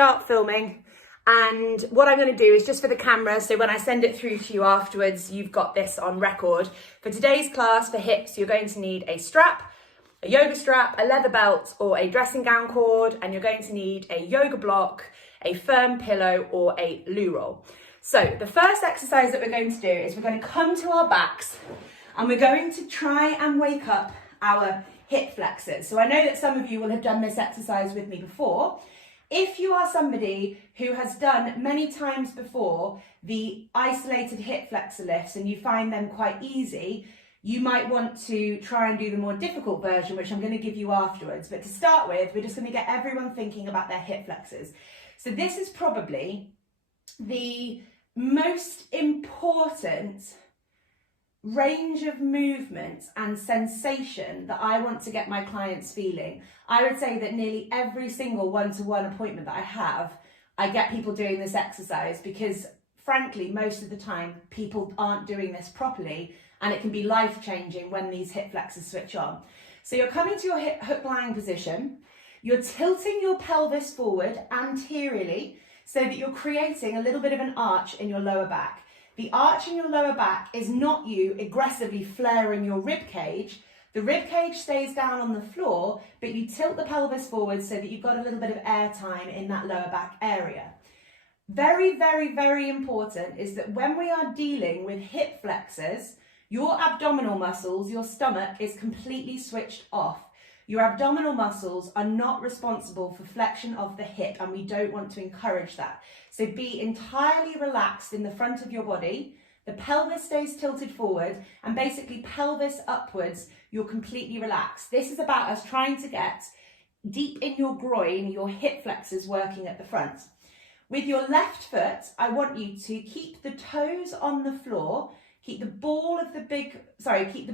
start filming. And what I'm going to do is just for the camera, so when I send it through to you afterwards, you've got this on record. For today's class for hips, you're going to need a strap, a yoga strap, a leather belt or a dressing gown cord, and you're going to need a yoga block, a firm pillow or a loo roll. So the first exercise that we're going to do is we're going to come to our backs and we're going to try and wake up our hip flexors. So I know that some of you will have done this exercise with me before. If you are somebody who has done many times before the isolated hip flexor lifts and you find them quite easy, you might want to try and do the more difficult version, which I'm going to give you afterwards. But to start with, we're just going to get everyone thinking about their hip flexors. So this is probably the most important range of movement and sensation that I want to get my clients feeling. I would say that nearly every single one-to-one appointment that I have, I get people doing this exercise because frankly, most of the time people aren't doing this properly and it can be life-changing when these hip flexors switch on. So you're coming to your hip hook lying position, you're tilting your pelvis forward anteriorly so that you're creating a little bit of an arch in your lower back. The arch in your lower back is not you aggressively flaring your rib cage. The rib cage stays down on the floor, but you tilt the pelvis forward so that you've got a little bit of air time in that lower back area. Very, very, very important is that when we are dealing with hip flexors, your abdominal muscles, your stomach is completely switched off. Your abdominal muscles are not responsible for flexion of the hip, and we don't want to encourage that. So be entirely relaxed in the front of your body. The pelvis stays tilted forward and basically pelvis upwards, you're completely relaxed. This is about us trying to get deep in your groin, your hip flexors working at the front. With your left foot, I want you to keep the toes on the floor. Keep the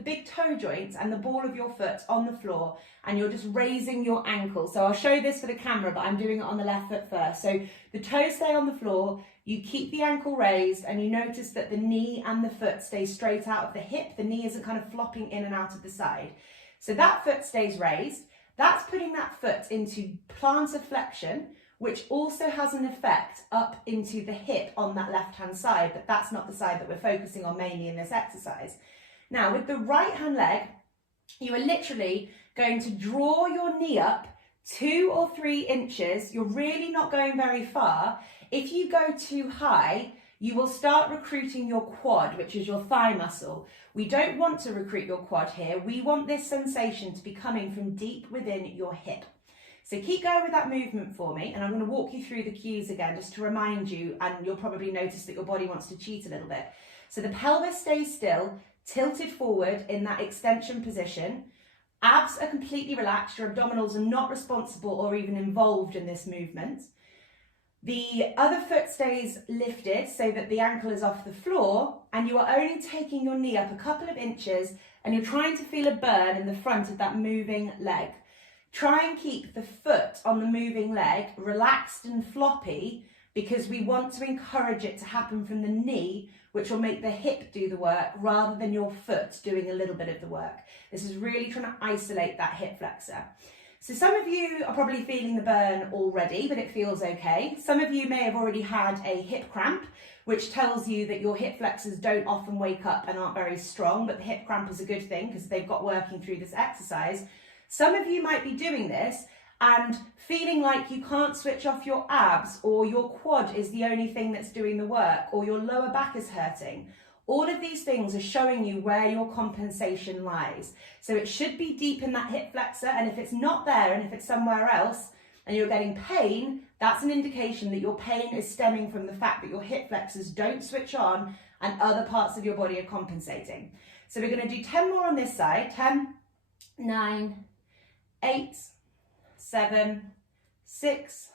big toe joints and the ball of your foot on the floor, and you're just raising your ankle. So I'll show this for the camera, but I'm doing it on the left foot first. So the toes stay on the floor, you keep the ankle raised, and you notice that the knee and the foot stay straight out of the hip. The knee isn't kind of flopping in and out of the side. So that foot stays raised. That's putting that foot into plantar flexion, which also has an effect up into the hip on that left-hand side, but that's not the side that we're focusing on mainly in this exercise. Now, with the right-hand leg, you are literally going to draw your knee up 2 or 3 inches. You're really not going very far. If you go too high, you will start recruiting your quad, which is your thigh muscle. We don't want to recruit your quad here. We want this sensation to be coming from deep within your hip. So keep going with that movement for me, and I'm going to walk you through the cues again just to remind you, and you'll probably notice that your body wants to cheat a little bit. So the pelvis stays still, tilted forward in that extension position. Abs are completely relaxed. Your abdominals are not responsible or even involved in this movement. The other foot stays lifted so that the ankle is off the floor, and you are only taking your knee up a couple of inches, and you're trying to feel a burn in the front of that moving leg. Try and keep the foot on the moving leg relaxed and floppy because we want to encourage it to happen from the knee, which will make the hip do the work rather than your foot doing a little bit of the work. This is really trying to isolate that hip flexor. So some of you are probably feeling the burn already, but it feels okay. Some of you may have already had a hip cramp, which tells you that your hip flexors don't often wake up and aren't very strong, but the hip cramp is a good thing because they've got working through this exercise. Some of you might be doing this and feeling like you can't switch off your abs, or your quad is the only thing that's doing the work, or your lower back is hurting. All of these things are showing you where your compensation lies. So it should be deep in that hip flexor, and if it's not there and if it's somewhere else and you're getting pain, that's an indication that your pain is stemming from the fact that your hip flexors don't switch on and other parts of your body are compensating. So we're going to do 10 more on this side. 10, 9, 8, 7, 6,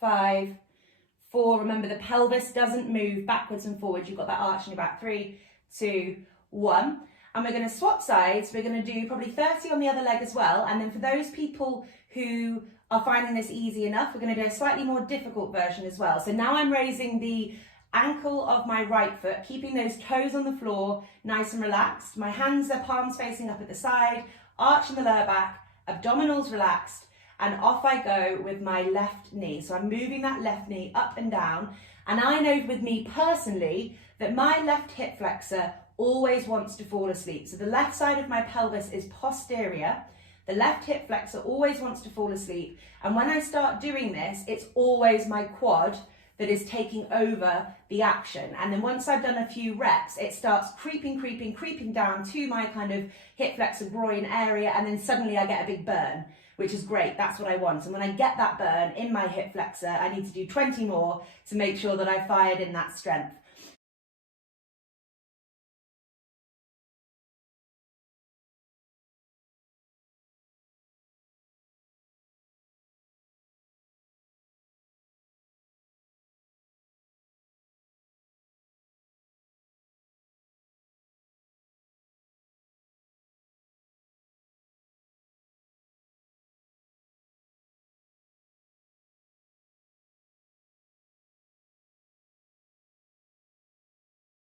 5, 4. Remember, the pelvis doesn't move backwards and forwards. You've got that arch in your back. 3, 2, 1. And we're going to swap sides. We're going to do probably 30 on the other leg as well. And then for those people who are finding this easy enough, we're going to do a slightly more difficult version as well. So now I'm raising the ankle of my right foot, keeping those toes on the floor, nice and relaxed. My hands are palms facing up at the side, arch in the lower back, abdominals relaxed, and off I go with my left knee. So I'm moving that left knee up and down. And I know with me personally that my left hip flexor always wants to fall asleep. So the left side of my pelvis is posterior. The left hip flexor always wants to fall asleep. And when I start doing this, it's always my quad that is taking over the action. And then once I've done a few reps, it starts creeping down to my kind of hip flexor groin area. And then suddenly I get a big burn, which is great. That's what I want. And when I get that burn in my hip flexor, I need to do 20 more to make sure that I fired in that strength.